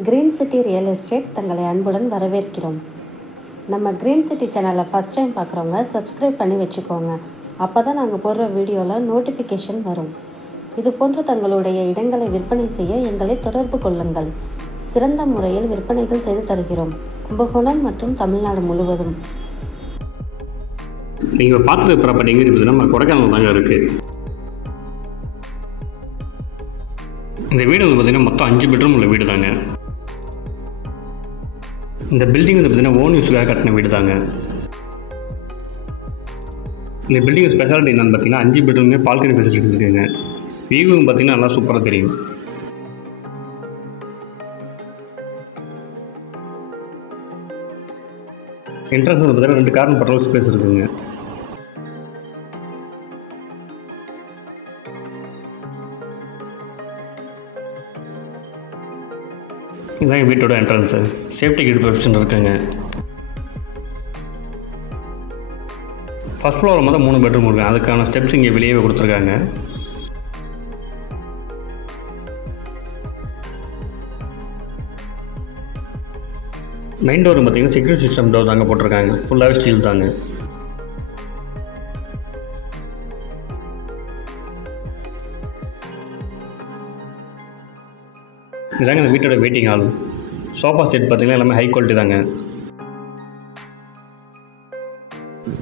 Green city real estate தங்களை அன்புடன் வரவேற்கிறோம். நம்ம கிரீன் சிட்டி சேனலை ஃபஸ்ட் டைம் பார்க்குறவங்க சப்ஸ்கிரைப் பண்ணி வச்சுக்கோங்க. அப்போ தான் நாங்கள் போடுற வீடியோவில் நோட்டிஃபிகேஷன் வரும். இது போன்ற தங்களுடைய இடங்களை விற்பனை செய்ய எங்களை தொடர்பு கொள்ளுங்கள். சிறந்த முறையில் விற்பனைகள் செய்து தருகிறோம். கும்பகோணம் மற்றும் தமிழ்நாடு முழுவதும். நீங்கள் பார்க்குற ப்ராப்பர்ட்டி எங்கே இருக்குது? நம்ம கொடைக்கானல் தாங்க இருக்குது. இந்த வீடு வந்து பார்த்திங்கன்னா மொத்தம் 5 பெட்ரூம் உள்ள வீடு தாங்க. இந்த பில்டிங் வந்து பார்த்திங்கன்னா ஓன் யூஸுக்காக கட்டின வீடு தாங்க. இந்த பில்டிங் ஸ்பெஷாலிட்டி என்னென்னு பார்த்தீங்கன்னா 5 பெட்ரூமே பால்கனி ஃபெசிலிட்டிஸ் இருக்குங்க. வியூவும் பார்த்திங்கன்னா நல்லா சூப்பராக தெரியும். என்ட்ரன்ஸ் வந்து பார்த்திங்கன்னா 2 கார்னர் பட்ரோல் ஸ்பேஸ் இருக்குங்க. இதுதான் வீட்டோட என்ட்ரன்ஸு. சேஃப்டி கேட் ப்ரொவிஷன் இருக்குங்க. ஃபஸ்ட் ஃப்ளோரில் மொத்தம் 3 பெட்ரூம் இருக்குது. அதுக்கான ஸ்டெப்ஸ் இங்கே வெளியே கொடுத்துருக்காங்க. மெயின் டோர் பார்த்தீங்கன்னா செக்யூரிட்டி சிஸ்டம் டோர் தாங்க போட்டிருக்காங்க. ஃபுல்லாகவே ஸ்டீல் தாங்க. இதாங்க இந்த வீட்டோட வெயிட்டிங் ஹால். சோஃபா செட் பார்த்திங்கன்னா எல்லாமே ஹை குவாலிட்டி தாங்க.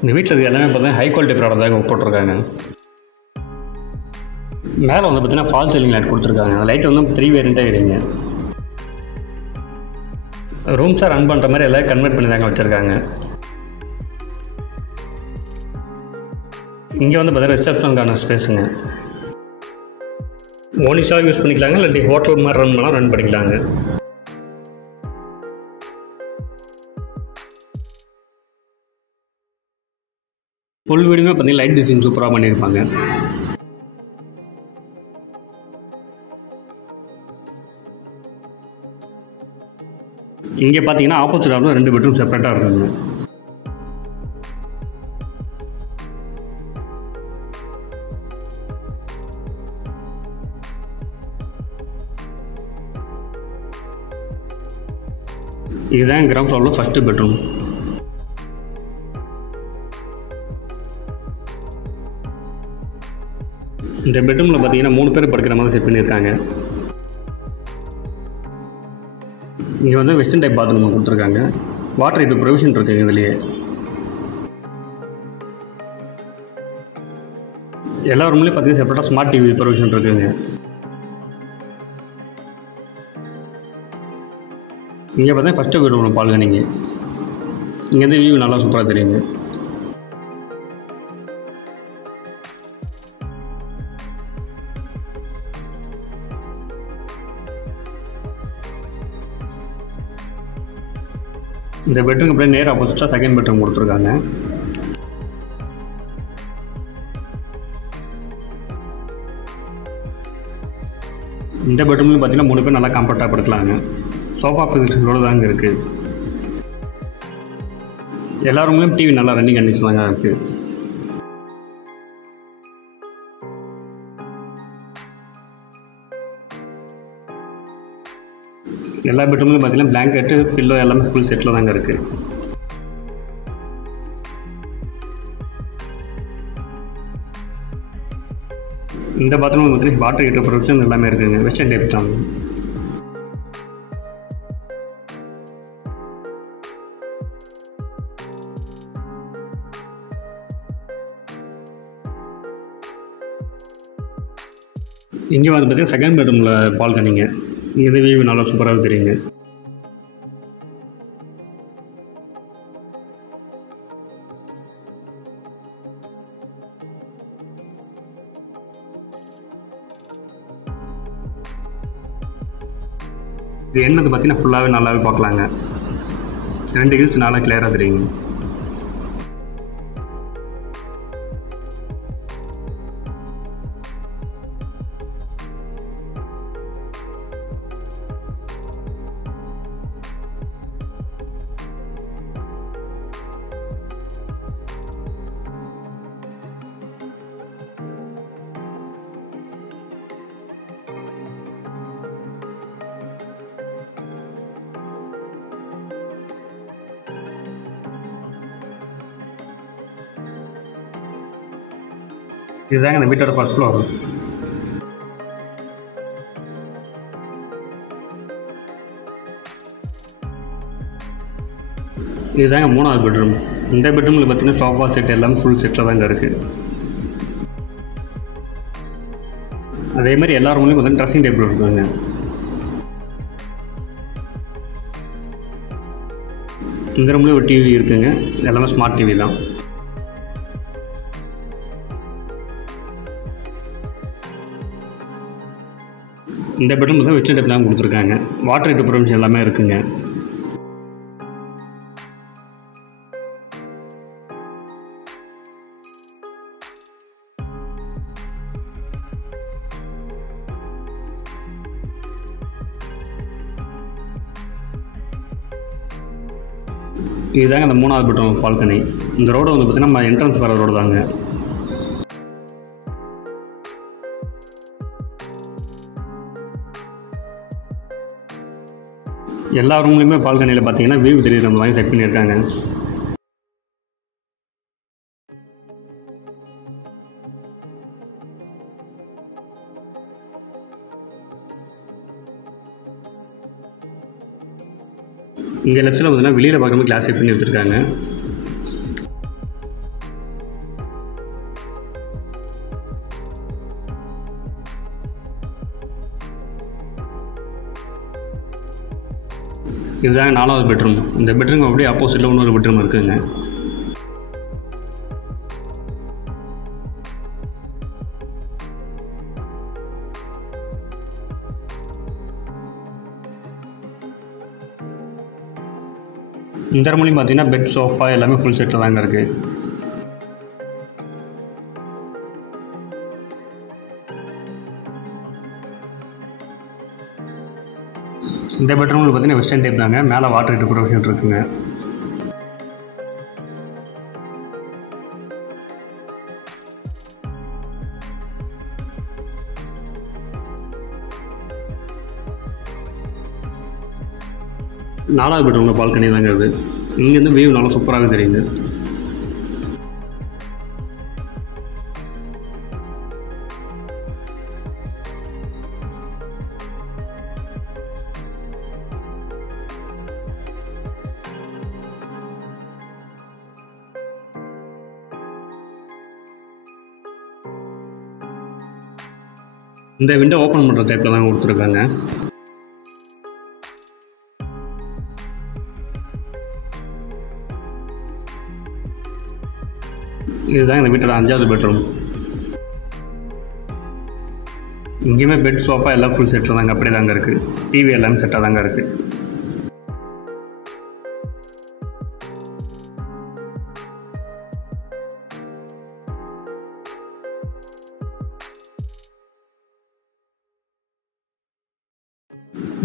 இந்த வீட்டில் இருக்க எல்லாமே பார்த்தீங்கன்னா ஹை குவாலிட்டி ப்ராடக்ட் தாங்க போட்டிருக்காங்க. மேலே வந்து பார்த்திங்கன்னா ஃபால் சீலிங் லைட் கொடுத்துருக்காங்க. அந்த லைட் வந்து 3 வேரியண்ட்டாக இருக்குங்க. ரூம்ஸாக ரன் பண்ணுற மாதிரி எல்லாம் கன்வெர்ட் பண்ணி தாங்க வச்சுருக்காங்க. இங்கே வந்து பார்த்தீங்கன்னா ரிசப்ஷனுக்கான ஸ்பேஸுங்க. ஓனிஸாக யூஸ் பண்ணிக்கலாங்க, இல்லாட்டி ஹோட்டல் மாதிரி ரன் பண்ணால் ரன் பண்ணிக்கலாங்க. ஃபுல் வீடுமே பார்த்தீங்கன்னா லைட் டிசைன் சூப்பராக பண்ணியிருப்பாங்க. இங்கே பார்த்தீங்கன்னா ஆப்போசிட் ஆஃபில் 2 பெட்ரூம் செப்பரேட்டாக இருக்குங்க. இதுதான் கிரவுண்ட் ஃப்ளோரில் ஃபஸ்ட்டு பெட்ரூம். இந்த பெட்ரூமில் பார்த்தீங்கன்னா 3 பேர் படுக்கிற மாதிரி செட் பண்ணியிருக்காங்க. இங்கே வந்து வெஸ்டர்ன் டைப் பாத்ரூம் கொடுத்துருக்காங்க. வாட்டர் இது ப்ரொவிஷன் இருக்குங்க. இதுலேயே எல்லா ரூம்லேயும் பார்த்தீங்கன்னா செப்பரேட்டாக ஸ்மார்ட் டிவி ப்ரொவிஷன் இருக்குங்க. இங்கே பார்த்தா ஃபஸ்ட்டு பெட்ரூம் பால்கனிங்க. இங்கேருந்து வியூ நல்லா சூப்பராக தெரியுங்க. இந்த பெட்ரூம் அப்படியே நேர் ஆப்போசிட்டாக செகண்ட் பெட்ரூம் கொடுத்துருக்காங்க. இந்த பெட்ரூம்லையும் பார்த்தீங்கன்னா 3 பேர் நல்லா கம்ஃபர்ட்டாக படுக்கலாங்க. சோஃபா ஃபெசிலிட்டிஸோடு தாங்க இருக்குது. எல்லா ரூம்லேயும் டிவி நல்லா ரன்னிங் கண்டிஷன் தாங்க இருக்குது. எல்லா பெட்ரூம்லையும் பார்த்தீங்கன்னா பிளாங்கெட்டு பில்லோ எல்லாமே ஃபுல் செட்டில் தாங்க இருக்குது. இந்த பாத்ரூம் பார்த்தீங்கன்னா வாட்டர் ஹீட்டர் ப்ரொவிஷன் எல்லாமே இருக்குதுங்க. வெஸ்டர்ன் டைப் தான். இங்கே வந்து பார்த்தீங்கன்னா செகண்ட் பெட்ரூமில் பால்கனிங்க. இங்கே வியூ நல்லா சூப்பராக தெரியுங்க. இது என்னது பார்த்தீங்கன்னா ஃபுல்லாகவே நல்லாவே பார்க்கலாங்க. 2 ஹில்ஸ் நல்லா கிளியராக தெரியுங்க. இதுதாங்க அந்த வீட்டோட ஃபர்ஸ்ட் ஃப்ளோர். இதுதாங்க 3வது பெட்ரூம். இந்த பெட்ரூமில் பார்த்தீங்கன்னா சோஃபா செட் எல்லாமே ஃபுல் செட்டில் தாங்க இருக்குது. அதே மாதிரி எல்லா ரூம்லேயும் பார்த்தீங்கன்னா ட்ரெஸ்ஸிங் டேபிள் இருக்குங்க. இந்த ரூம்லேயும் ஒரு டிவி இருக்குங்க. எல்லாமே ஸ்மார்ட் டிவி தான். இந்த பெட்ரூம் தான் வெஸ்டர்ன் டைப்லாம் கொடுத்துருக்காங்க. வாட்டர் ஹீட்டர் ப்ரொவிஷன் எல்லாமே இருக்குங்க. இதுதாங்க அந்த 3வது பெட்ரூம் பால்கனி. இந்த ரோடு வந்து பார்த்திங்கன்னா நம்ம என்ட்ரன்ஸ் வர ரோடு தாங்க. எல்லா ரூம்லேயுமே பால்கனியில் பார்த்தீங்கன்னா வியூ தெரியுற மாதிரி செட் பண்ணியிருக்காங்க. இங்கே லெஃப்ட் சைடில் பார்த்தீங்கன்னா வெளியில் பார்க்கும்போது கிளாஸ் செட் பண்ணி வச்சுருக்காங்க. இதுதான் 4வது பெட்ரூம். இந்த பெட்ரூம் அப்படியே ஆப்போசிட்டில் இன்னொரு பெட்ரூம் இருக்குதுங்க. இந்த ரூம்லையும் பார்த்தீங்கன்னா பெட், சோஃபா எல்லாமே ஃபுல் செட்டில் தாங்க இருக்குது. இந்த பெட்ரூமில் பார்த்தீங்கன்னா வெஸ்டர்ன் டைப் தாங்க. மேலே வாட்டர் ஹீட்டர் ப்ரொவிஷன் இருக்குங்க. நாலாவது பெட்ரூமில் பால்கனி தாங்க அது. இங்கேருந்து வியூ நல்லா சூப்பராகவே தெரியுது. இந்த விண்டோ ஓப்பன் பண்ணுற டைப்பில் தான் கொடுத்துருக்காங்க. இதுதான் இந்த வீட்டோட 5வது பெட்ரூம். இங்கேயுமே பெட், சோஃபா எல்லாம் ஃபுல் செட்டில் தாங்க அப்படியே தாங்க இருக்குது. டிவி எல்லாமே செட்டாக தாங்க இருக்குது.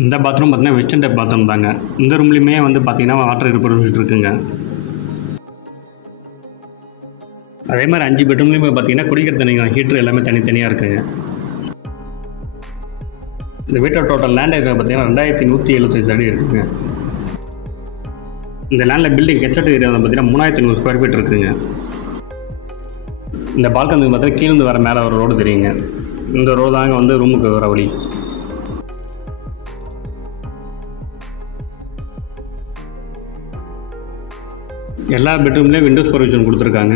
இந்த பாத்ரூம் பார்த்தீங்கன்னா வெஸ்டர்ன் டைப் பாத்ரூம் தாங்க. இந்த ரூம்லேயுமே வந்து பார்த்தீங்கன்னா வாட்டர் ஹீட்டர் ப்ரொவிஷன் இருக்குங்க. அதே மாதிரி 5 பெட்ரூம்லேயுமே பார்த்தீங்கன்னா குடிக்கிற தண்ணி ஹீட்டர் எல்லாமே தனித்தனியாக இருக்குங்க. இந்த வீட்டோட டோட்டல் லேண்ட் ஏரியா பார்த்தீங்கன்னா 2175 அடி இருக்குங்க. இந்த லேண்டில் பில்டிங் கெச்சட் ஏரியா பார்த்தீங்கன்னா 3500 ஸ்கொயர் ஃபீட் இருக்குங்க. இந்த பால்கனி பார்த்தீங்கன்னா கீழேருந்து வர மேலே ஒரு ரோடு தெரியுங்க. இந்த ரோடு தாங்க வந்து ரூமுக்கு வர வழி. எல்லா பெட்ரூம்லேயும் விண்டோஸ் ப்ரொவிஷன் கொடுத்துருக்காங்க.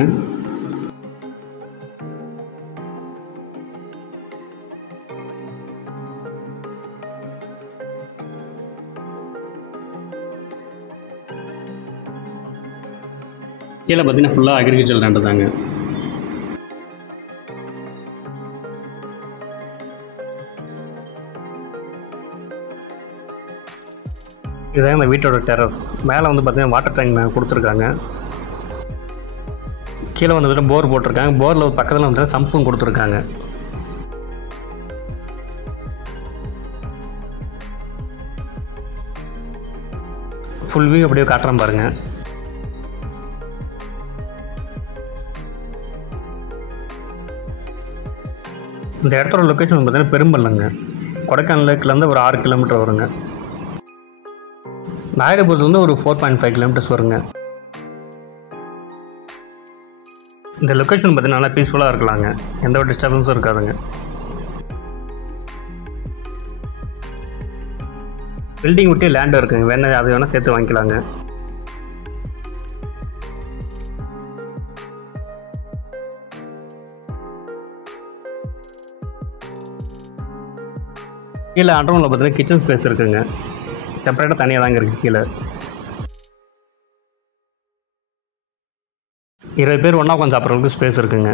கீழே பார்த்தீங்கன்னா ஃபுல்லாக அக்ரிகல்ச்சர் லேண்டு தாங்க. இதுதான் இந்த வீட்டோட டெரஸ். மேலே வந்து பார்த்தீங்கன்னா வாட்டர் டேங்க் கொடுத்துருக்காங்க. கீழே வந்து போர் போட்டிருக்காங்க. போரில் பக்கத்தில் வந்து சம்பும் கொடுத்துருக்காங்க. ஃபுல் வியூ அப்படியே காட்டுறேன் பாருங்கள். இந்த இடத்தோட லொக்கேஷன் பார்த்தீங்கன்னா பெரும்பள்ளங்க. கொடைக்கானல் லேக்லேருந்து ஒரு 6 கிலோமீட்டர் வருங்க. நாயுடுபுரத்துலேருந்து ஒரு 4.5 கிலோமீட்டர்ஸ் வருங்க. இந்த லொக்கேஷன் பார்த்தீங்கன்னா நல்லா பீஸ்ஃபுல்லாக இருக்கலாங்க, எந்த ஒரு டிஸ்டர்பன்ஸும் இருக்காதுங்க. பில்டிங் விட்டு லேண்ட் இருக்குங்க, வேணா அது வேணால் சேர்த்து வாங்கிக்கலாங்க. கீழே அண்டர்ரூமில் பார்த்தீங்கன்னா கிச்சன் ஸ்பேஸ் இருக்குங்க, செப்பரேட்டாக தனியாக தாங்க இருக்குது. கீழே 20 பேர் ஒன்றா கொஞ்சம் சாப்பிட்றதுக்கு ஸ்பேஸ் இருக்குங்க.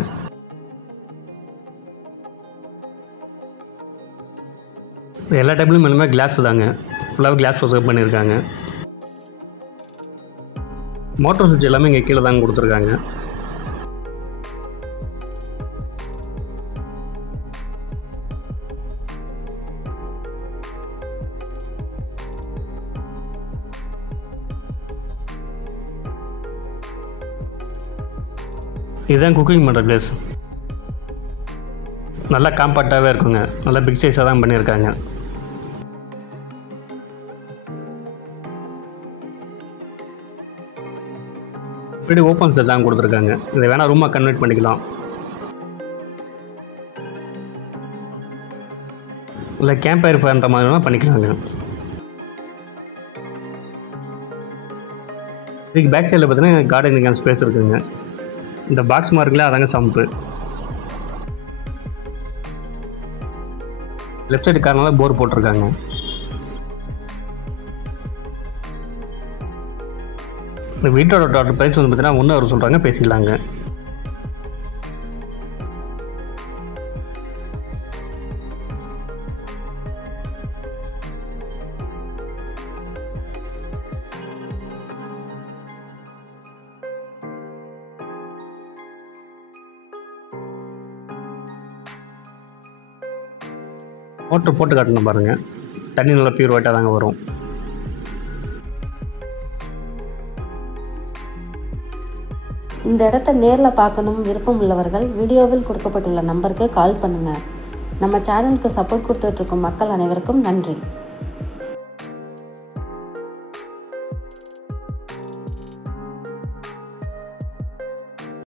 எல்லா டேபிளும் எல்லாமே கிளாஸ் தாங்க, ஃபுல்லாக கிளாஸ் ஒர்க் பண்ணியிருக்காங்க. மோட்டர் சுவிட்ச் எல்லாமே இங்கே கீழே தாங்க கொடுத்துருக்காங்க. இதுதான் குக்கிங் பண்ணுற பிளேஸ். நல்லா காம்பேக்டாகவே இருக்குங்க, நல்லா பிக் சைஸாக தான் பண்ணியிருக்காங்க. இப்படி ஓப்பன் ஸ்பேஸ் தான் கொடுத்துருக்காங்க, இதை வேணால் ரூமாக கன்வெர்ட் பண்ணிக்கலாம். இல்லை கேம்ப் ஃபயர் பண்ணுற மாதிரி வேணால் பண்ணிக்கலாங்க. இதுக்கு பேக் சைடில் பார்த்தீங்கன்னா கார்டனிங்கான ஸ்பேஸ் இருக்குங்க. இந்த பாக்ஸ் மார்க்கில் அதாங்க சம்பு. லெஃப்ட் சைடு கார்னரில் போர் போட்டிருக்காங்க. இந்த வீட்டோட டோட்டல் ப்ரைஸ் வந்து பார்த்தீங்கன்னா 1 அவர் சொல்கிறாங்க, பேசிக்கலாங்க. மோட்ரு போட்டு காட்டணும் பாருங்கள், தண்ணி நல்லா பியூர் ஒயிட்டாக தாங்க வரும். இந்த இடத்த நேரில் பார்க்கணும் விருப்பம் உள்ளவர்கள் வீடியோவில் கொடுக்கப்பட்டுள்ள நம்பருக்கு கால் பண்ணுங்கள். நம்ம சேனலுக்கு சப்போர்ட் கொடுத்துட்ருக்கும் மக்கள் அனைவருக்கும் நன்றி.